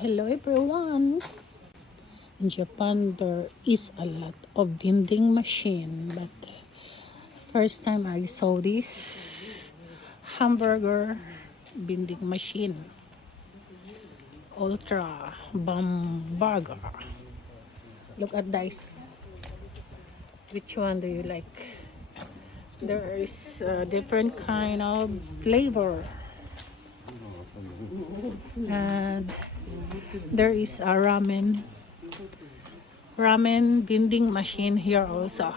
Hello everyone! In Japan, there is a lot of vending machine, but first time I saw this hamburger vending machine. Ultra Bamburger. Look at this. Which one do you like? There is a different kind of flavor. And there is a ramen vending machine here also.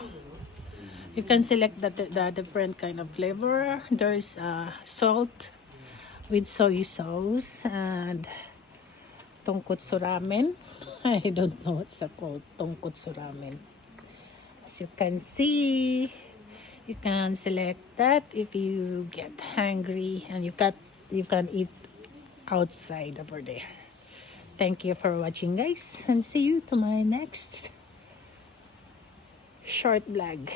You can select the different kind of flavor. There's salt with soy sauce and tonkotsu ramen. I don't know what's it called, tonkotsu ramen. As you can see, you can select that if you get hungry, and you can eat outside over there. Thank you for watching, guys, and see you to my next short vlog.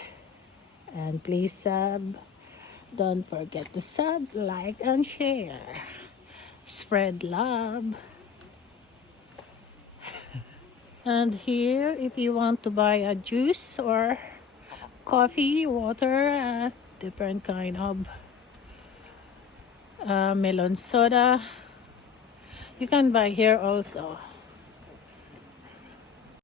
And please don't forget to like and share. Spread love. And here, if you want to buy a juice or coffee, water, different kind of melon soda, you can buy here also.